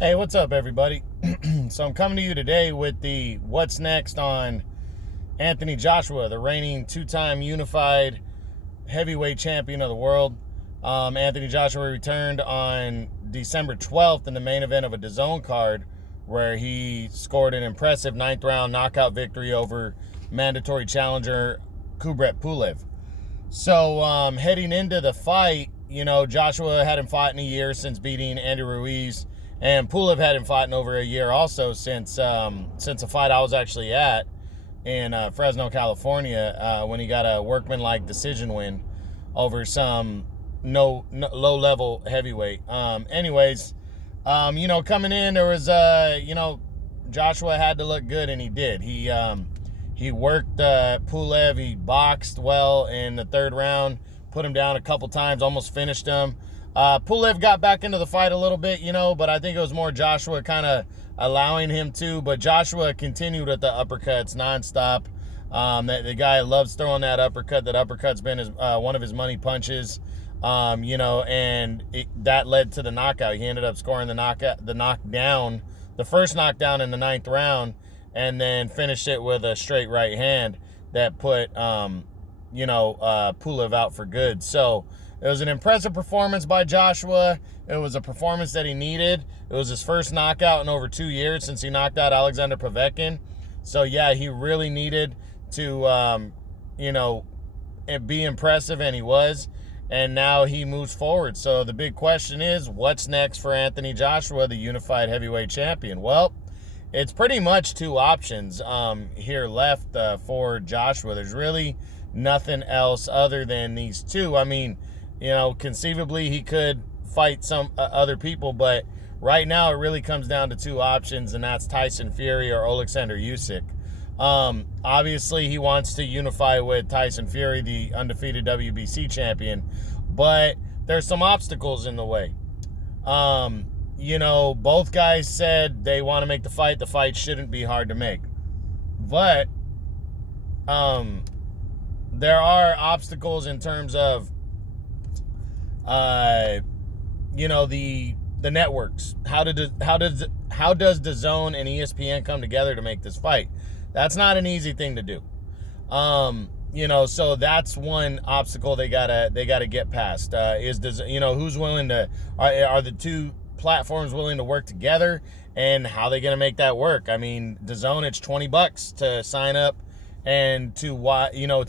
Hey, what's up, everybody? So I'm coming to you today with the what's next on Anthony Joshua, the reigning two-time unified heavyweight champion of the world. Anthony Joshua returned on December 12th in the main event of a DAZN card where he scored an impressive ninth round knockout victory over mandatory challenger Kubrat Pulev. So heading into the fight, Joshua hadn't fought in a year since beating Andy Ruiz, and Pulev hadn't fought in over a year also since a fight I was actually at in Fresno, California, when he got a workmanlike decision win over some low-level heavyweight. Coming in, there was, Joshua had to look good, and he did. He worked Pulev. He boxed well in the third round, put him down a couple times, almost finished him. Pulev got back into the fight a little bit, but I think it was more Joshua kind of allowing him to. But Joshua continued with the uppercuts nonstop. The guy loves throwing that uppercut. That uppercut's been one of his money punches. And that led to the knockout. He ended up scoring the first knockdown in the ninth round, and then finished it with a straight right hand that put, Pulev out for good. So it was an impressive performance by Joshua. It was a performance that he needed. It was his first knockout in over 2 years since he knocked out Alexander Povetkin. So, yeah, he really needed to, be impressive, and he was. And now he moves forward. So the big question is, what's next for Anthony Joshua, the unified heavyweight champion? Well, it's pretty much two options here left for Joshua. There's really nothing else other than these two. I mean, conceivably he could fight some other people, but right now it really comes down to two options, and that's Tyson Fury or Alexander Usyk. Obviously he wants to unify with Tyson Fury, the undefeated WBC champion, but there's some obstacles in the way. Both guys said they want to make the fight. The fight shouldn't be hard to make, but there are obstacles in terms of the networks. How does DAZN and ESPN come together to make this fight? That's not an easy thing to do. So that's one obstacle they gotta get past. Who's willing to, are the two platforms willing to work together, and how they gonna make that work? I mean, DAZN, it's $20 to sign up and to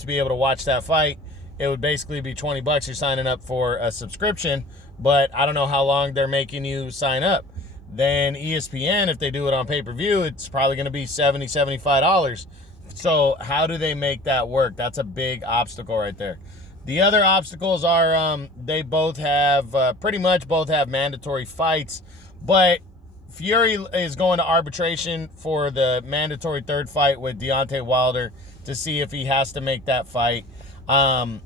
be able to watch that fight. It would basically be $20. You're signing up for a subscription, but I don't know how long they're making you sign up. Then ESPN, if they do it on pay-per-view, it's probably going to be $70, $75. So how do they make that work? That's a big obstacle right there. The other obstacles are they both have mandatory fights, but Fury is going to arbitration for the mandatory third fight with Deontay Wilder to see if he has to make that fight, or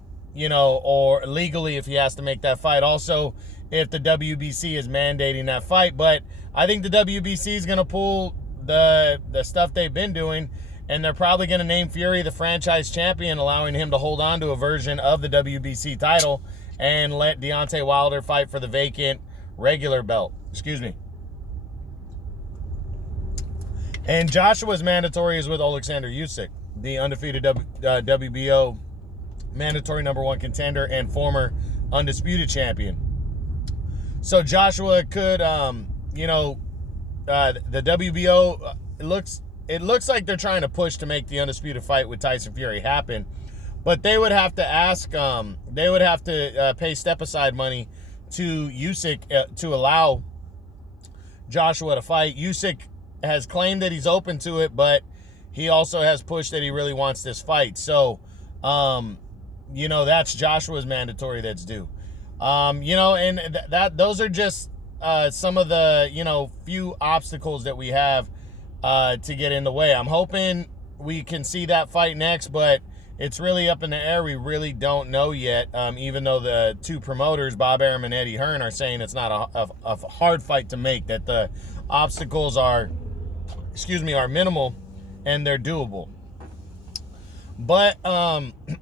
legally if he has to make that fight. Also, if the WBC is mandating that fight. But I think the WBC is going to pull the stuff they've been doing, and they're probably going to name Fury the franchise champion, allowing him to hold on to a version of the WBC title and let Deontay Wilder fight for the vacant regular belt. Excuse me. And Joshua's mandatory is with Alexander Usyk, the undefeated WBO mandatory number one contender and former undisputed champion. So Joshua could, the WBO, it looks like they're trying to push to make the undisputed fight with Tyson Fury happen, but they would have to pay step-aside money to Usyk to allow Joshua to fight. Usyk has claimed that he's open to it, but he also has pushed that he really wants this fight. So, that's Joshua's mandatory that's due. Those are just some of the, few obstacles that we have to get in the way. I'm hoping we can see that fight next, but it's really up in the air. We really don't know yet, even though the two promoters, Bob Arum and Eddie Hearn, are saying it's not a hard fight to make, that the obstacles are minimal and they're doable. But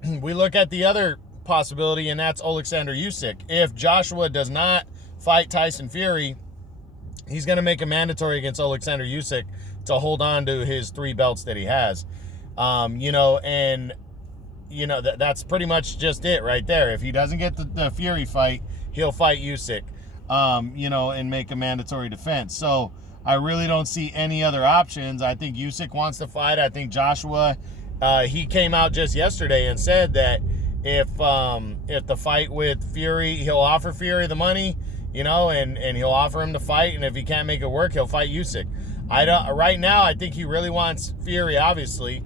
we look at the other possibility, and that's Alexander Usyk. If Joshua does not fight Tyson Fury, he's going to make a mandatory against Alexander Usyk to hold on to his 3 belts that he has. And that's pretty much just it right there. If he doesn't get the Fury fight, he'll fight Usyk, and make a mandatory defense. So I really don't see any other options. I think Usyk wants to fight. I think Joshua, he came out just yesterday and said that if the fight with Fury, he'll offer Fury the money, and he'll offer him the fight, and if he can't make it work, he'll fight Usyk. Right now, I think he really wants Fury, obviously,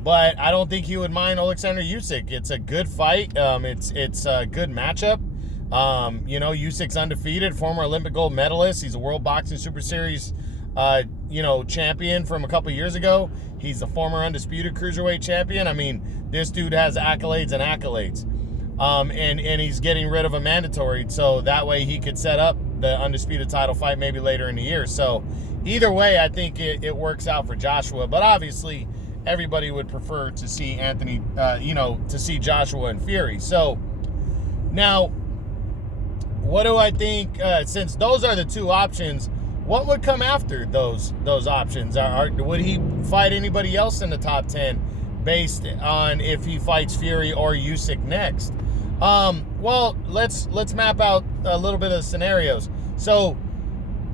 but I don't think he would mind Alexander Usyk. It's a good fight. It's a good matchup. Usyk's undefeated, former Olympic gold medalist. He's a World Boxing Super Series, champion from a couple years ago. He's the former undisputed cruiserweight champion. I mean, this dude has accolades and accolades. And he's getting rid of a mandatory, so that way he could set up the undisputed title fight maybe later in the year. So either way, I think it works out for Joshua. But obviously, everybody would prefer to see to see Joshua and Fury. So now, what do I think? Since those are the 2 options, what would come after those options? Would he fight anybody else in the top 10 based on if he fights Fury or Usyk next? Well, let's map out a little bit of the scenarios. So,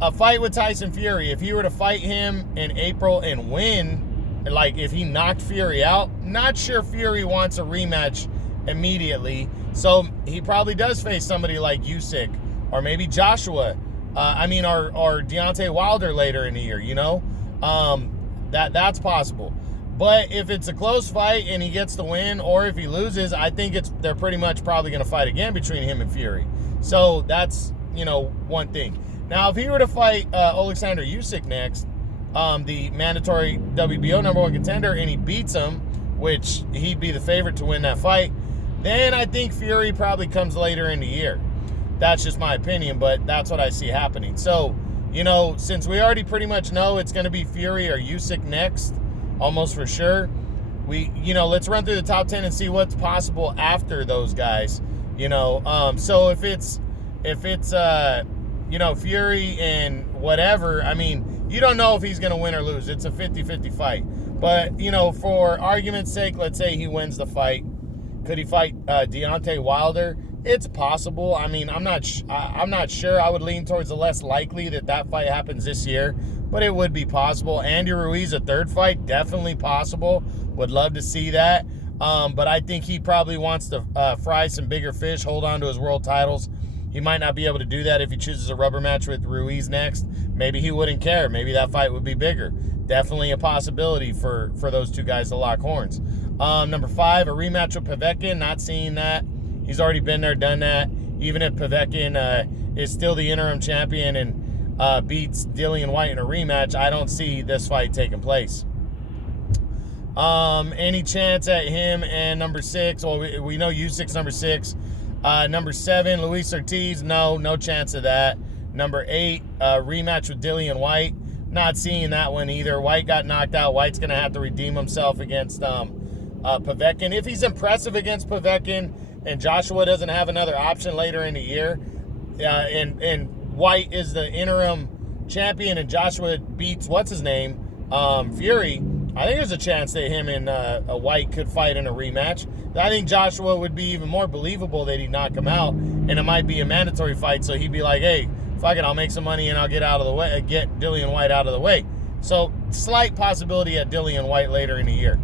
a fight with Tyson Fury, if he were to fight him in April and win, like if he knocked Fury out, not sure Fury wants a rematch immediately. So he probably does face somebody like Usyk or maybe Joshua. Or Deontay Wilder later in the year, that's possible. But if it's a close fight and he gets the win, or if he loses, I think they're pretty much probably going to fight again between him and Fury. So that's, one thing. Now, if he were to fight Alexander Usyk next, the mandatory WBO number 1 contender, and he beats him, which he'd be the favorite to win that fight, then I think Fury probably comes later in the year. That's just my opinion, but that's what I see happening. So, since we already pretty much know it's going to be Fury or Usyk next, almost for sure, let's run through the top 10 and see what's possible after those guys. So if it's Fury and whatever, you don't know if he's going to win or lose. It's a 50-50 fight. But, for argument's sake, let's say he wins the fight. Could he fight Deontay Wilder? It's possible. I'm not sure. I would lean towards the less likely that fight happens this year, but it would be possible. Andy Ruiz, a 3rd fight, definitely possible. Would love to see that. But I think he probably wants to fry some bigger fish, hold on to his world titles. He might not be able to do that if he chooses a rubber match with Ruiz next. Maybe he wouldn't care. Maybe that fight would be bigger. Definitely a possibility for those 2 guys to lock horns. Number 5, a rematch with Povetkin. Not seeing that. He's already been there, done that. Even if Povetkin is still the interim champion and beats Dillian White in a rematch, I don't see this fight taking place. Any chance at him and number 6? Well, we know Usyk's number 6. Number 7, Luis Ortiz. No chance of that. Number 8, rematch with Dillian White. Not seeing that one either. White got knocked out. White's going to have to redeem himself against Povetkin. If he's impressive against Povetkin and Joshua doesn't have another option later in the year, and White is the interim champion and Joshua beats Fury, I think there's a chance that him and White could fight in a rematch. I think Joshua would be even more believable that he'd knock him out, and it might be a mandatory fight, so he'd be like, hey, fuck it, I'll make some money and I'll get Dillian White out of the way. So, slight possibility at Dillian White later in the year.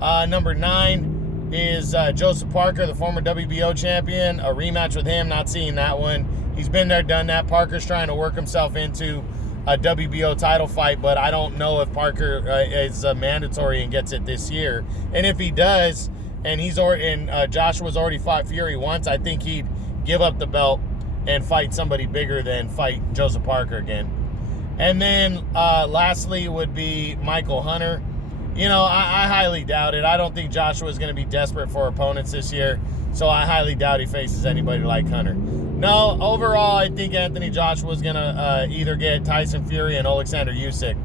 Number 9 is Joseph Parker, the former WBO champion. A rematch with him, not seeing that one. He's been there, done that. Parker's trying to work himself into a WBO title fight, but I don't know if Parker is mandatory and gets it this year. And if he does, and Joshua's already fought Fury once, I think he'd give up the belt and fight somebody bigger than fight Joseph Parker again. And then lastly would be Michael Hunter. I highly doubt it. I don't think Joshua is going to be desperate for opponents this year, so I highly doubt he faces anybody like Hunter. No, overall, I think Anthony Joshua is going to either get Tyson Fury and Alexander Usyk,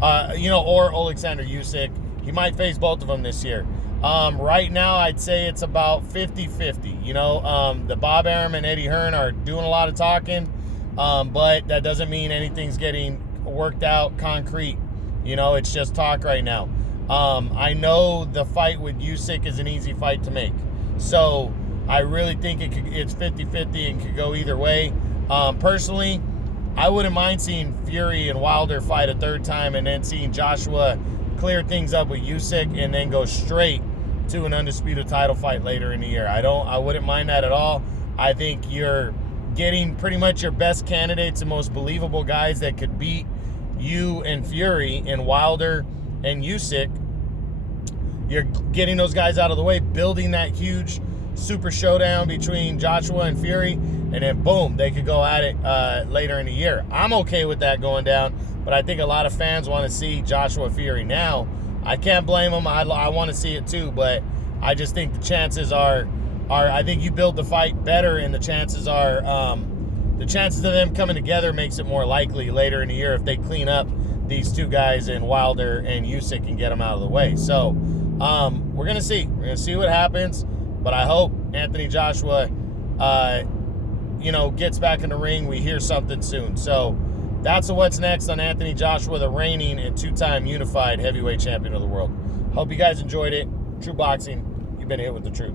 or Alexander Usyk. He might face both of them this year. Right now, I'd say it's about 50-50. The Bob Arum and Eddie Hearn are doing a lot of talking. But that doesn't mean anything's getting worked out concrete. You know, it's just talk right now. I know the fight with Usyk is an easy fight to make. So I really think it's 50-50 and could go either way. Personally, I wouldn't mind seeing Fury and Wilder fight a third time and then seeing Joshua clear things up with Usyk and then go straight to an undisputed title fight later in the year. I wouldn't mind that at all. I think you're getting pretty much your best candidates and most believable guys that could beat you and Fury in Wilder and Usyk. You're getting those guys out of the way, building that huge super showdown between Joshua and Fury, and then boom, they could go at it later in the year. I'm okay with that going down, but I think a lot of fans want to see Joshua Fury now. I can't blame them. I want to see it too, but I just think the chances are I think you build the fight better, and the chances of them coming together makes it more likely later in the year if they clean up these two guys in Wilder and Usyk and get them out of the way. So we're gonna see. We're gonna see what happens, but I hope Anthony Joshua, gets back in the ring. We hear something soon. So that's what's next on Anthony Joshua, the reigning and two-time unified heavyweight champion of the world. Hope you guys enjoyed it. True Boxing, you've been hit with the truth.